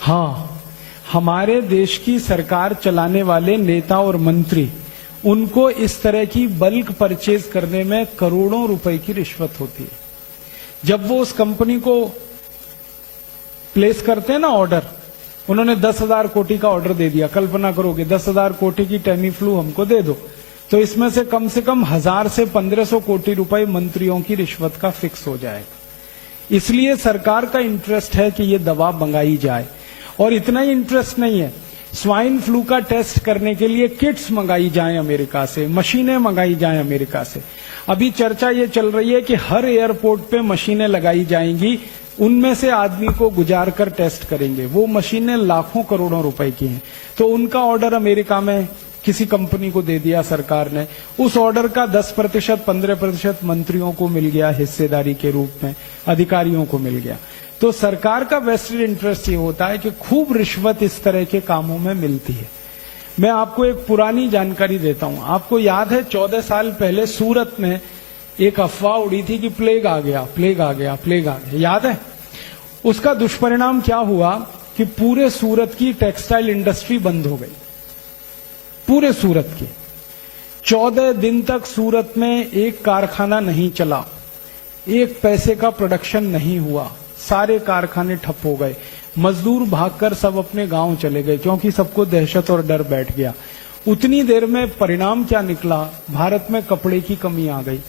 हाँ, हमारे देश की सरकार चलाने वाले नेता और मंत्री, उनको इस तरह की बल्क परचेज करने में करोड़ों रुपए की रिश्वत होती है। जब वो उस कंपनी को प्लेस करते हैं ना ऑर्डर, उन्होंने 10,000 कोटी का ऑर्डर दे दिया, कल्पना करोगे 10,000 कोटी की टेमीफ्लू हमको दे दो, तो इसमें से कम 1000 से 1500 कोटी रुपए मंत्रियों की रिश्वत का फिक्स हो जाएगा। इसलिए सरकार का इंटरेस्ट है कि ये दवा मंगाई जाए। और इतना ही इंटरेस्ट नहीं है, स्वाइन फ्लू का टेस्ट करने के लिए किट्स मंगाई जाएं अमेरिका से, मशीनें मंगाई जाएं अमेरिका से। अभी चर्चा ये चल रही है कि हर एयरपोर्ट पे मशीनें लगाई जाएंगी, उनमें से आदमी को गुजार कर टेस्ट करेंगे। वो मशीनें लाखों करोड़ों रुपए की हैं। तो उनका ऑर्डर अमेरिका में किसी कंपनी को दे दिया सरकार ने, उस ऑर्डर का 10% 15% मंत्रियों को मिल गया हिस्सेदारी के रूप में, अधिकारियों को मिल गया। तो सरकार का वेस्टेड इंटरेस्ट ये होता है कि खूब रिश्वत इस तरह के कामों में मिलती है। मैं आपको एक पुरानी जानकारी देता हूं। आपको याद है 14 साल पहले सूरत में एक अफवाह उड़ी थी कि प्लेग आ गया, प्लेग आ गया, प्लेग आ गया, याद है? उसका दुष्परिणाम क्या हुआ कि पूरे सूरत की टेक्सटाइल इंडस्ट्री बंद हो गई, पूरे सूरत की। 14 दिन तक सूरत में एक कारखाना नहीं चला, एक पैसे का प्रोडक्शन नहीं हुआ, सारे कारखाने ठप हो गए, मजदूर भागकर सब अपने गांव चले गए, क्योंकि सबको दहशत और डर बैठ गया। उतनी देर में परिणाम क्या निकला? भारत में कपड़े की कमी आ गई।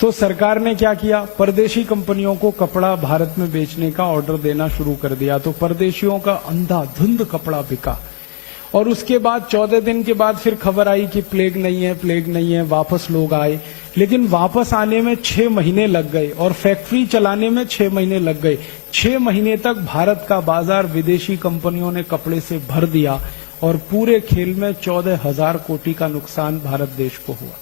तो सरकार ने क्या किया? परदेशी कंपनियों को कपड़ा भारत में बेचने का ऑर्डर देना शुरू कर दिया। तो परदेशियों का अंधाधुंध कपड़ा बिका। और उसके बाद 14 दिन के बाद फिर खबर आई कि प्लेग नहीं है, प्लेग नहीं है, वापस लोग आए। लेकिन वापस आने में 6 महीने लग गए और फैक्ट्री चलाने में 6 महीने लग गए। 6 महीने तक भारत का बाजार विदेशी कंपनियों ने कपड़े से भर दिया और पूरे खेल में 14,000 कोटी का नुकसान भारत देश को हुआ।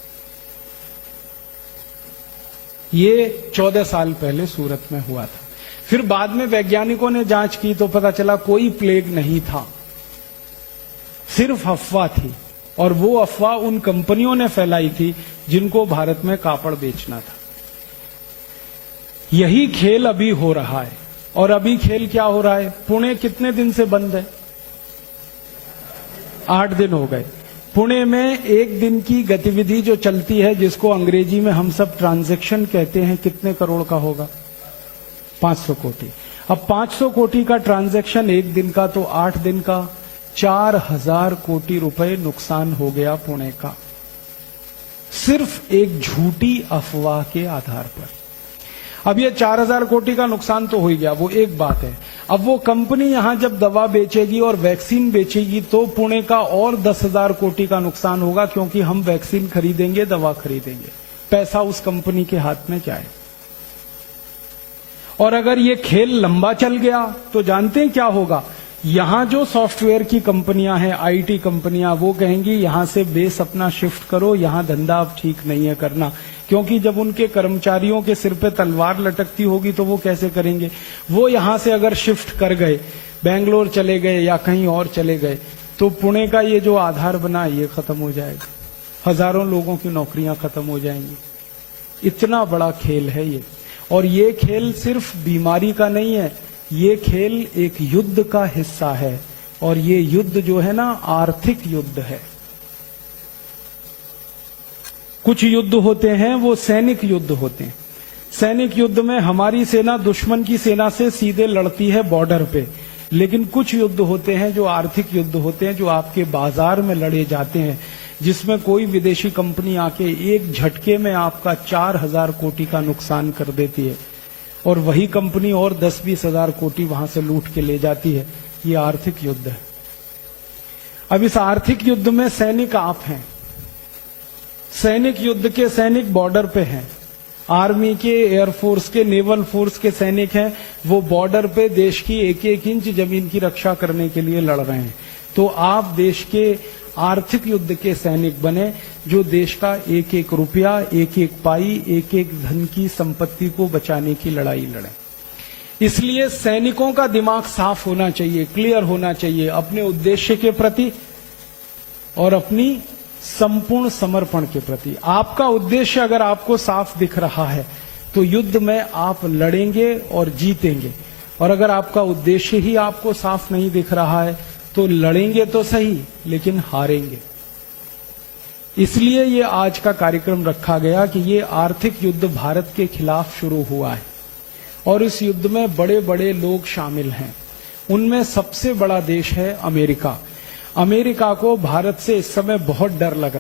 ये 14 साल पहले सूरत में हुआ था। फिर बाद में वैज्ञानिकों ने जांच की तो पता चला कोई प्लेग नहीं था, सिर्फ अफवाह थी। और वो अफवाह उन कंपनियों ने फैलाई थी जिनको भारत में कापड़ बेचना था। यही खेल अभी हो रहा है। और अभी खेल क्या हो रहा है? पुणे कितने दिन से बंद है? 8 दिन हो गए। पुणे में एक दिन की गतिविधि जो चलती है, जिसको अंग्रेजी में हम सब ट्रांजैक्शन कहते हैं, कितने करोड़ का होगा? 500 कोटी। अब 500 कोटी का ट्रांजैक्शन एक दिन का, तो 8 दिन का 4,000 कोटी रुपए नुकसान हो गया पुणे का, सिर्फ एक झूठी अफवाह के आधार पर। अब ये 4,000 कोटी का नुकसान तो हो ही गया, वो एक बात है। अब वो कंपनी यहां जब दवा बेचेगी और वैक्सीन बेचेगी तो पुणे का और 10,000 कोटी का नुकसान होगा, क्योंकि हम वैक्सीन खरीदेंगे, दवा खरीदेंगे, पैसा उस कंपनी के हाथ में जाए। और अगर ये खेल लंबा चल गया तो जानते हैं क्या होगा? यहां जो सॉफ्टवेयर की कंपनियां हैं, आईटी कंपनियां, वो कहेंगी यहां से बेस अपना शिफ्ट करो, यहां धंधा अब ठीक नहीं है करना। क्योंकि जब उनके कर्मचारियों के सिर पे तलवार लटकती होगी तो वो कैसे करेंगे? वो यहां से अगर शिफ्ट कर गए, बेंगलोर चले गए या कहीं और चले गए, तो पुणे का ये जो आधार बना ये खत्म हो जाएगा, हजारों लोगों की नौकरियां खत्म हो जाएंगी। इतना बड़ा खेल है ये। और ये खेल सिर्फ बीमारी का नहीं है, ये खेल एक युद्ध का हिस्सा है। और ये युद्ध जो है ना, आर्थिक युद्ध है। कुछ युद्ध होते हैं वो सैनिक युद्ध होते हैं। सैनिक युद्ध में हमारी सेना दुश्मन की सेना से सीधे लड़ती है बॉर्डर पे। लेकिन कुछ युद्ध होते हैं जो आर्थिक युद्ध होते हैं, जो आपके बाजार में लड़े जाते हैं, जिसमें कोई विदेशी कंपनी आके एक झटके में आपका 4,000 कोटी का नुकसान कर देती है और वही कंपनी और 10-20 हजार कोटी वहां से लूट के ले जाती है। ये आर्थिक युद्ध है। अब इस आर्थिक युद्ध में सैनिक आप हैं। सैनिक युद्ध के सैनिक बॉर्डर पे हैं। आर्मी के, एयरफोर्स के, नेवल फोर्स के सैनिक हैं। वो बॉर्डर पे देश की एक एक इंच जमीन की रक्षा करने के लिए लड़ रहे हैं। तो आप देश के आर्थिक युद्ध के सैनिक बने, जो देश का एक एक रुपया, एक एक पाई, एक एक धन की संपत्ति को बचाने की लड़ाई लड़े। इसलिए सैनिकों का दिमाग साफ होना चाहिए, क्लियर होना चाहिए अपने उद्देश्य के प्रति और अपनी संपूर्ण समर्पण के प्रति। आपका उद्देश्य अगर आपको साफ दिख रहा है तो युद्ध में आप लड़ेंगे और जीतेंगे। और अगर आपका उद्देश्य ही आपको साफ नहीं दिख रहा है तो लड़ेंगे तो सही, लेकिन हारेंगे। इसलिए ये आज का कार्यक्रम रखा गया कि ये आर्थिक युद्ध भारत के खिलाफ शुरू हुआ है और इस युद्ध में बड़े बड़े लोग शामिल हैं। उनमें सबसे बड़ा देश है अमेरिका। अमेरिका को भारत से इस समय बहुत डर लग रहा है।